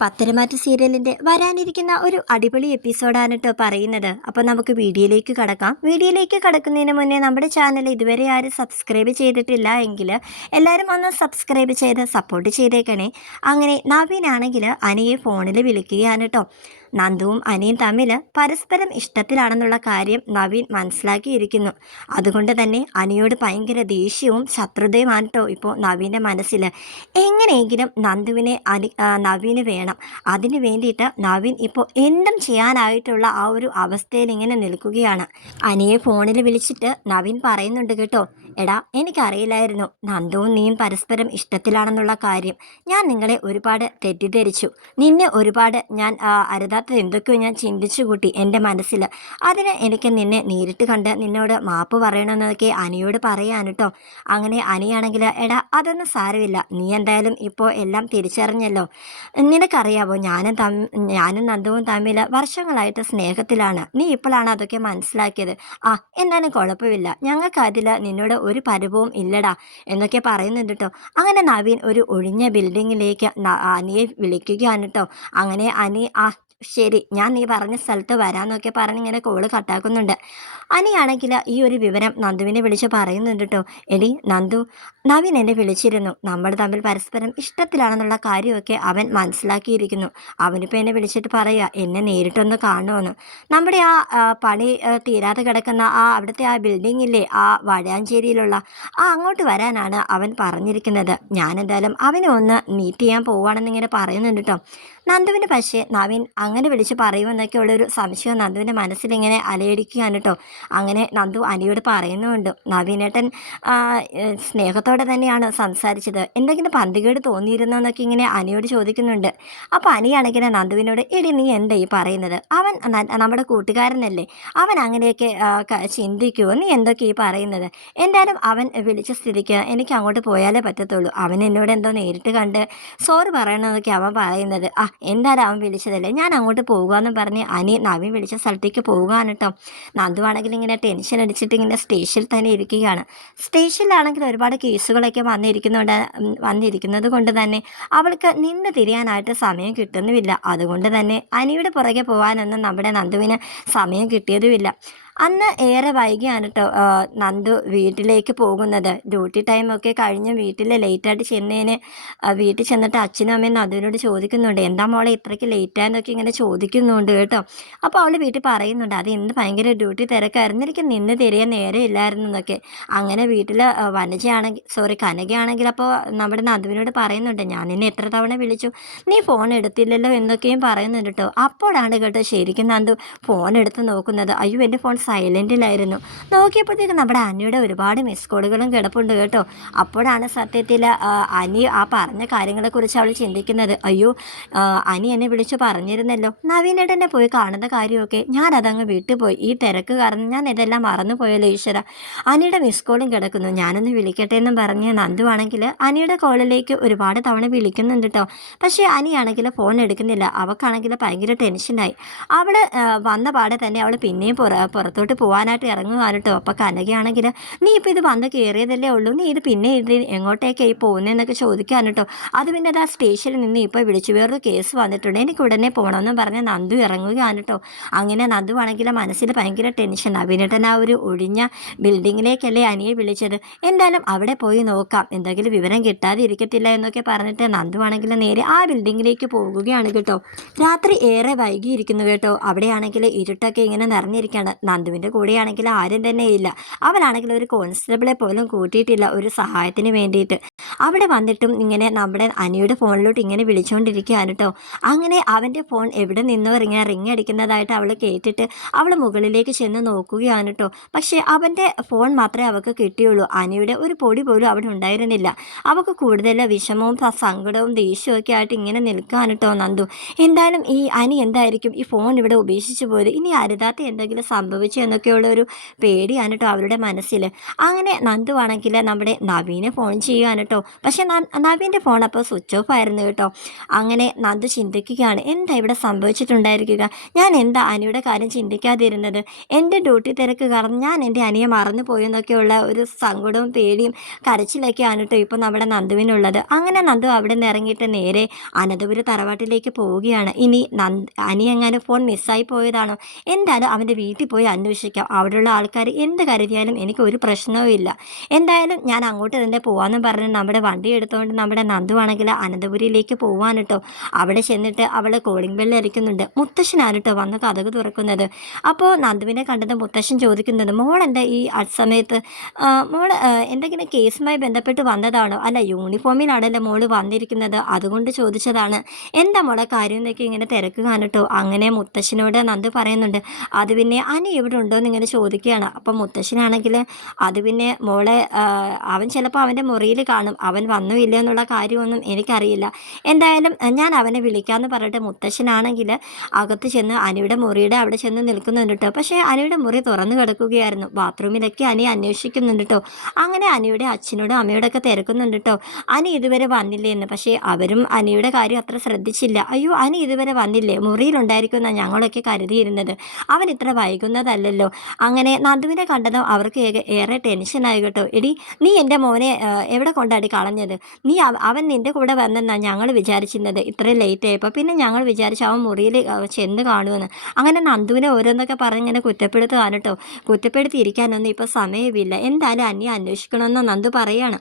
പത്തരമാറ്റ് സീരിയലിൻ്റെ വരാനിരിക്കുന്ന ഒരു അടിപൊളി എപ്പിസോഡാണ് കേട്ടോ പറയുന്നത്. അപ്പോൾ നമുക്ക് വീഡിയോയിലേക്ക് കടക്കാം. വീഡിയോയിലേക്ക് കടക്കുന്നതിന് മുന്നേ നമ്മുടെ ചാനൽ ഇതുവരെ ആരും സബ്സ്ക്രൈബ് ചെയ്തിട്ടില്ല എങ്കിൽ എല്ലാവരും ഒന്ന് സബ്സ്ക്രൈബ് ചെയ്ത് സപ്പോർട്ട് ചെയ്തേക്കണേ. അങ്ങനെ നവീനാണെങ്കിൽ അനിയെ ഫോണിൽ വിളിക്കുകയാണ് കേട്ടോ. നന്ദുവും അനിയും തമ്മിൽ പരസ്പരം ഇഷ്ടത്തിലാണെന്നുള്ള കാര്യം നവീൻ മനസ്സിലാക്കിയിരിക്കുന്നു. അതുകൊണ്ട് തന്നെ അനിയോട് ഭയങ്കര ദേഷ്യവും ശത്രുതയുമാണ് കേട്ടോ ഇപ്പോൾ നവീൻ്റെ മനസ്സിൽ. എങ്ങനെയെങ്കിലും നവീന് വേണം. അതിന് വേണ്ടിയിട്ട് നവീൻ ഇപ്പോൾ എന്തും ചെയ്യാനായിട്ടുള്ള ആ ഒരു അവസ്ഥയിൽ ഇങ്ങനെ നിൽക്കുകയാണ്. അനിയെ ഫോണിൽ വിളിച്ചിട്ട് നവീൻ പറയുന്നുണ്ട് കേട്ടോ, എടാ എനിക്കറിയില്ലായിരുന്നു നന്ദുവും നീയും പരസ്പരം ഇഷ്ടത്തിലാണെന്നുള്ള കാര്യം. ഞാൻ നിങ്ങളെ ഒരുപാട് തെറ്റിദ്ധരിച്ചു. നിന്നെ ഒരുപാട് ഞാൻ അരുതാത്തത് എന്തൊക്കെയോ ഞാൻ ചിന്തിച്ചു കൂട്ടി എൻ്റെ മനസ്സിൽ. അതിന് എനിക്ക് നിന്നെ നേരിട്ട് കണ്ട് നിന്നോട് മാപ്പ് പറയണമെന്നൊക്കെ അനിയോട് പറയാൻ കേട്ടോ. അങ്ങനെ അനിയാണെങ്കിൽ എടാ അതൊന്നും സാരമില്ല, നീ എന്തായാലും ഇപ്പോൾ എല്ലാം തിരിച്ചറിഞ്ഞല്ലോ. നിനക്കറിയാവോ ഞാനും നന്ദുവും തമ്മിൽ വർഷങ്ങളായിട്ട് സ്നേഹത്തിലാണ്. നീ ഇപ്പോഴാണ് അതൊക്കെ മനസ്സിലാക്കിയത്. എന്നാലും കുഴപ്പമില്ല, ഞങ്ങൾക്ക് അതിൽ നിന്നോട് ഒരു പരിഭവവും ഇല്ലടാ എന്നൊക്കെ പറയുന്നുണ്ട് കേട്ടോ. അങ്ങനെ നവീൻ ഒരു ഒഴിഞ്ഞ ബിൽഡിങ്ങിലേക്ക് അനിയെ വിളിക്കുകയാണ് കേട്ടോ. അങ്ങനെ അനി ശരി ഞാൻ നീ പറഞ്ഞ സ്ഥലത്ത് വരാമെന്നൊക്കെ പറഞ്ഞ് ഇങ്ങനെ കോള് കട്ടാക്കുന്നുണ്ട്. അനിയാണെങ്കിൽ ഈ ഒരു വിവരം നന്ദുവിനെ വിളിച്ച് പറയുന്നുണ്ട് കേട്ടോ. എടി നന്ദു, നവീൻ എന്നെ വിളിച്ചിരുന്നു. നമ്മൾ തമ്മിൽ പരസ്പരം ഇഷ്ടത്തിലാണെന്നുള്ള കാര്യമൊക്കെ അവൻ മനസ്സിലാക്കിയിരിക്കുന്നു. അവനിപ്പോൾ എന്നെ വിളിച്ചിട്ട് പറയുക എന്നെ നേരിട്ടൊന്ന് കാണുമെന്ന്. നമ്മുടെ പണി തീരാതെ കിടക്കുന്ന അവിടുത്തെ ബിൽഡിങ്ങില്ലേ, വടയാഞ്ചേരിയിലുള്ള അങ്ങോട്ട് വരാനാണ് അവൻ പറഞ്ഞിരിക്കുന്നത്. ഞാനെന്തായാലും അവനെ ഒന്ന് മീറ്റ് ചെയ്യാൻ പോവുകയാണെന്നിങ്ങനെ പറയുന്നുണ്ട് കേട്ടോ. നന്ദുവിന് പക്ഷേ നവീൻ അങ്ങനെ വിളിച്ച് പറയുമെന്നൊക്കെ ഉള്ളൊരു സംശയം നന്ദുവിൻ്റെ മനസ്സിലിങ്ങനെ അലയടിക്കുകയാണ് കേട്ടോ. അങ്ങനെ നന്ദു അനിയോട് പറയുന്നുണ്ട്, നവീനേട്ടൻ സ്നേഹത്തോടെ തന്നെയാണ് സംസാരിച്ചത്, എന്തെങ്കിലും പന്തികേട് തോന്നിയിരുന്നോ എന്നൊക്കെ ഇങ്ങനെ അനിയോട് ചോദിക്കുന്നുണ്ട്. അപ്പോൾ അനിയാണെങ്കിൽ നന്ദുവിനോട് എടി നീ എന്താ ഈ പറയുന്നത്, അവൻ നമ്മുടെ കൂട്ടുകാരനല്ലേ, അവൻ അങ്ങനെയൊക്കെ ചിന്തിക്കുമോ, നീ എന്തൊക്കെ ഈ പറയുന്നത്. എന്തായാലും അവൻ വിളിച്ച സ്ഥിതിക്ക് എനിക്ക് അങ്ങോട്ട് പോയാലേ പറ്റത്തുള്ളൂ. അവൻ എന്നോട് എന്തോ നേരിട്ട് കണ്ട് സോറി പറയണമെന്നൊക്കെ അവൻ പറയുന്നത്. എന്തായാലും അവൻ വിളിച്ചതല്ലേ, ഞാൻ അങ്ങോട്ട് പോകുകയെന്ന് പറഞ്ഞ് അനി നവീൻ വിളിച്ച സ്ഥലത്തേക്ക് പോകുകയാണ് കേട്ടോ. നന്ദുവാണെങ്കിൽ ഇങ്ങനെ ടെൻഷൻ അടിച്ചിട്ട് ഇങ്ങനെ സ്റ്റേഷനിൽ തന്നെ ഇരിക്കുകയാണ്. സ്റ്റേഷനിലാണെങ്കിൽ ഒരുപാട് കേസുകളൊക്കെ വന്നിരിക്കുന്നത് കൊണ്ട് തന്നെ അവൾക്ക് നിന്ന് തിരിയാനായിട്ട് സമയം കിട്ടുന്നുമില്ല. അതുകൊണ്ട് തന്നെ അനിയുടെ പുറകെ പോകാനൊന്നും നമ്മുടെ നന്ദുവിന് സമയം കിട്ടിയതുമില്ല. അന്ന് ഏറെ വൈകിയാണ് കേട്ടോ നന്ദു വീട്ടിലേക്ക് പോകുന്നത്. ഡ്യൂട്ടി ടൈമൊക്കെ കഴിഞ്ഞ് വീട്ടിൽ ലേറ്റായിട്ട് വീട്ടിൽ ചെന്നിട്ട് അച്ഛനും അമ്മയും നന്ദുവിനോട് ചോദിക്കുന്നുണ്ട്, എന്താ മോളെ ഇത്രയ്ക്ക് ലേറ്റായെന്നൊക്കെ ഇങ്ങനെ ചോദിക്കുന്നുണ്ട് കേട്ടോ. അപ്പോൾ അവൾ വീട്ടിൽ പറയുന്നുണ്ട്, അത് ഇന്ന് ഭയങ്കര ഡ്യൂട്ടി തിരക്കായിരുന്നു, എനിക്ക് നിന്ന് തിരിയാൻ നേരമില്ലായിരുന്നു എന്നൊക്കെ. അങ്ങനെ വീട്ടിൽ കനകയാണെങ്കിൽ അപ്പോൾ നമ്മുടെ നന്ദുവിനോട് പറയുന്നുണ്ട്, ഞാൻ നിന്നെ എത്ര തവണ വിളിച്ചു, നീ ഫോൺ എടുത്തില്ലല്ലോ എന്നൊക്കെയും പറയുന്നുണ്ട് കേട്ടോ. അപ്പോഴാണ് കേട്ടോ ശരിക്കും നന്ദു ഫോൺ എടുത്ത് നോക്കുന്നത്. അയ്യോ എൻ്റെ ഫോൺ സൈലൻറ്റിലായിരുന്നു. നോക്കിയപ്പോഴത്തേക്ക് നമ്മുടെ അനിയുടെ ഒരുപാട് മിസ് കോളുകളും കിടപ്പുണ്ട് കേട്ടോ. അപ്പോഴാണ് സത്യത്തിൽ അനി പറഞ്ഞ കാര്യങ്ങളെക്കുറിച്ച് അവൾ ചിന്തിക്കുന്നത്. അയ്യോ അനി എന്നെ വിളിച്ച് പറഞ്ഞിരുന്നല്ലോ നവീനേട്ടനെ പോയി കാണുന്ന കാര്യമൊക്കെ, ഞാനതങ്ങ് വിട്ടുപോയി, ഈ തിരക്ക് കാരണം ഞാൻ ഇതെല്ലാം മറന്നുപോയല്ലോ ഈശ്വര. അനിയുടെ മിസ് കോളും കിടക്കുന്നു, ഞാനൊന്ന് വിളിക്കട്ടെ എന്നും പറഞ്ഞ് നന്ദു ആണെങ്കിൽ അനിയുടെ കോളിലേക്ക് ഒരുപാട് തവണ വിളിക്കുന്നുണ്ട് കേട്ടോ. പക്ഷേ അനിയാണെങ്കിൽ ഫോൺ എടുക്കുന്നില്ല. അവൾക്കാണെങ്കിൽ ഭയങ്കര ടെൻഷനായി. അവൾ വന്ന പാടെ തന്നെ അവൾ പിന്നെയും പുറത്തോട്ട് പോകാനായിട്ട് ഇറങ്ങുകയാണ് കേട്ടോ. അപ്പോൾ കനകയാണെങ്കിൽ നീ ഇപ്പോൾ ഇത് വന്ന് കയറിയതല്ലേ ഉള്ളൂ, നീ ഇത് പിന്നെ എങ്ങോട്ടേക്കായി പോകുന്നതെന്നൊക്കെ ചോദിക്കാണ് കേട്ടോ. അത് പിന്നെ അത് സ്റ്റേഷനിൽ നിന്ന് ഇപ്പോൾ വിളിച്ചു, വേറൊരു കേസ് വന്നിട്ടുണ്ട്, എനിക്ക് ഉടനെ പോകണമെന്ന് പറഞ്ഞ് നന്ദു ഇറങ്ങുകയാണ് കേട്ടോ. അങ്ങനെ നന്ദു ആണെങ്കിൽ മനസ്സിൽ ഭയങ്കര ടെൻഷൻ. അഭിനേട്ടൻ ഒരു ഒഴിഞ്ഞ ബിൽഡിങ്ങിലേക്കല്ലേ അനിയെ വിളിച്ചത്, എന്തായാലും അവിടെ പോയി നോക്കാം, എന്തെങ്കിലും വിവരം കിട്ടാതെ ഇരിക്കത്തില്ല എന്നൊക്കെ പറഞ്ഞിട്ട് നന്ദു ആണെങ്കിൽ നേരെ ബിൽഡിങ്ങിലേക്ക് പോകുകയാണ് കേട്ടോ. രാത്രി ഏറെ വൈകിയിരിക്കുന്നു കേട്ടോ. അവിടെയാണെങ്കിൽ ഇരുട്ടൊക്കെ ഇങ്ങനെ നിറഞ്ഞിരിക്കുകയാണ്. നന്ദുവിൻ്റെ കൂടെയാണെങ്കിൽ ആരും തന്നെ ഇല്ല. അവനാണെങ്കിൽ ഒരു കോൺസ്റ്റബിളെ പോലും കൂട്ടിയിട്ടില്ല ഒരു സഹായത്തിന് വേണ്ടിയിട്ട്. അവിടെ വന്നിട്ടും ഇങ്ങനെ നമ്മുടെ അനിയുടെ ഫോണിലോട്ട് ഇങ്ങനെ വിളിച്ചുകൊണ്ടിരിക്കുകയാണ് കേട്ടോ. അങ്ങനെ അവൻ്റെ ഫോൺ എവിടെ നിന്നോ റിങ് അടിക്കുന്നതായിട്ട് അവൾ കേട്ടിട്ട് അവൾ മുകളിലേക്ക് ചെന്ന് നോക്കുകയാണ് കേട്ടോ. പക്ഷേ അവൻ്റെ ഫോൺ മാത്രമേ അവൾക്ക് കിട്ടിയുള്ളൂ. അനിയുടെ ഒരു പൊടി പോലും അവിടെ ഉണ്ടായിരുന്നില്ല. അവൾക്ക് കൂടുതൽ വിഷമവും സങ്കടവും ദേഷ്യവും ഒക്കെ ആയിട്ട് ഇങ്ങനെ നിൽക്കുകയാണ് കേട്ടോ നന്ദു. എന്തായാലും ഈ അനി എന്തായിരിക്കും ഈ ഫോൺ ഇവിടെ ഉപേക്ഷിച്ച് പോയത്, ഇനി അരുതാത്ത എന്തെങ്കിലും സംഭവിച്ചു സംഭവിച്ചു എന്നൊക്കെയുള്ള ഒരു പേടിയാണ് കേട്ടോ അവരുടെ മനസ്സിൽ. അങ്ങനെ നന്ദു ആണെങ്കിൽ നമ്മുടെ നവീനെ ഫോൺ ചെയ്യുകയാണ് കേട്ടോ. പക്ഷെ നവീൻ്റെ ഫോൺ അപ്പോൾ സ്വിച്ച് ഓഫ് ആയിരുന്നു കേട്ടോ. അങ്ങനെ നന്ദു ചിന്തിക്കുകയാണ്, എന്താ ഇവിടെ സംഭവിച്ചിട്ടുണ്ടായിരിക്കുക, ഞാൻ എന്താ അനിയുടെ കാര്യം ചിന്തിക്കാതിരുന്നത്, എൻ്റെ ഡ്യൂട്ടി തിരക്ക് കാരണം ഞാൻ എൻ്റെ അനിയെ മറന്നു പോയെന്നൊക്കെയുള്ള ഒരു സങ്കടവും പേടിയും കരച്ചിലൊക്കെയാണ് കേട്ടോ ഇപ്പോൾ നമ്മുടെ നന്ദുവിനുള്ളത്. അങ്ങനെ നന്ദു അവിടെ നിന്ന് ഇറങ്ങിയിട്ട് നേരെ അനന്തപുരം തറവാട്ടിലേക്ക് പോവുകയാണ്. ഇനി അനി എങ്ങാനും ഫോൺ മിസ്സായി പോയതാണോ, എന്തായാലും അവൻ്റെ വീട്ടിൽ പോയി അന്വേഷിക്കാം, അവിടെയുള്ള ആൾക്കാർ എന്ത് കരുതിയാലും എനിക്ക് ഒരു പ്രശ്നവും ഇല്ല, എന്തായാലും ഞാൻ അങ്ങോട്ട് തന്നെ പോവാമെന്നും പറഞ്ഞ് നമ്മുടെ വണ്ടി എടുത്തുകൊണ്ട് നമ്മുടെ നന്ദു ആണെങ്കിൽ അനന്തപുരിയിലേക്ക് പോവാൻ കേട്ടോ. അവിടെ ചെന്നിട്ട് അവൾ കോളിംഗ് ബെല്ല് അടിക്കുന്നുണ്ട്. മുത്തശ്ശനാണ് കേട്ടോ വന്ന് കതക് തുറക്കുന്നത്. അപ്പോൾ നന്ദുവിനെ കണ്ടത് മുത്തശ്ശൻ ചോദിക്കുന്നത്, മോളെന്താ ഈ സമയത്ത്, മോൾ എന്തെങ്കിലും കേസുമായി ബന്ധപ്പെട്ട് വന്നതാണോ, അല്ല യൂണിഫോമിലാണല്ലോ മോള് വന്നിരിക്കുന്നത്, അതുകൊണ്ട് ചോദിച്ചതാണ്, എന്താ മോളെ കാര്യം എന്നൊക്കെ ഇങ്ങനെ തിരക്കുകയാണ് കേട്ടോ. അങ്ങനെ മുത്തശ്ശനോട് നന്ദു പറയുന്നുണ്ട്, അത് പിന്നെ അനി ഇവിടെ ഉണ്ടോ എന്ന് ഇങ്ങനെ ചോദിക്കുകയാണ്. അപ്പം മുത്തശ്ശനാണെങ്കിൽ അത് പിന്നെ മോളെ അവൻ ചിലപ്പോൾ അവൻ്റെ മുറിയിൽ കാണും, അവൻ വന്നോ ഇല്ലയോ എന്നുള്ള കാര്യമൊന്നും എനിക്കറിയില്ല, എന്തായാലും ഞാൻ അവനെ വിളിക്കാമെന്ന് പറഞ്ഞിട്ട് മുത്തശ്ശനാണെങ്കിൽ അകത്ത് ചെന്ന് അനിയുടെ മുറിയുടെ അവിടെ ചെന്ന് നിൽക്കുന്നുണ്ട് കേട്ടോ. പക്ഷേ അനിയുടെ മുറി തുറന്നു കിടക്കുകയായിരുന്നു. ബാത്റൂമിലൊക്കെ അനി അന്വേഷിക്കുന്നുണ്ട് കേട്ടോ. അങ്ങനെ അനിയുടെ അച്ഛനോടും അമ്മയോടൊക്കെ തിരക്കുന്നുണ്ട് കേട്ടോ, അനി ഇതുവരെ വന്നില്ലേ എന്ന്. പക്ഷേ അവരും അനിയുടെ കാര്യം അത്ര ശ്രദ്ധിച്ചില്ല. അയ്യോ അനി ഇതുവരെ വന്നില്ലേ, മുറിയിലുണ്ടായിരിക്കുമെന്നാണ് ഞങ്ങളൊക്കെ കരുതിയിരുന്നത്, അവൻ ഇത്ര വൈകുന്നതല്ലല്ലോ. അങ്ങനെ നന്ദുവിനെ കണ്ടതും അവർക്ക് ഏറെ ടെൻഷനായി കേട്ടോ. എടി നീ എൻ്റെ മോനെ എവിടെ കൊണ്ടാടി കളഞ്ഞത്, നീ അവൻ നിൻ്റെ കൂടെ വന്നെന്നാണ് ഞങ്ങൾ വിചാരിച്ചിരുന്നത്, ഇത്രയും ലേറ്റ് ആയപ്പോൾ പിന്നെ ഞങ്ങൾ വിചാരിച്ചു അവൻ മുറിയിൽ ചെന്ന് കാണുമെന്ന്. അങ്ങനെ നന്ദുവിനെ ഓരോന്നൊക്കെ പറഞ്ഞ് ഇങ്ങനെ കുറ്റപ്പെടുത്തുകയാണ് കേട്ടോ. കുറ്റപ്പെടുത്തിയിരിക്കാനൊന്നും ഇപ്പോൾ സമയമില്ല, എന്തായാലും അന്വേഷിക്കണമെന്ന് നന്ദു പറയാണ്.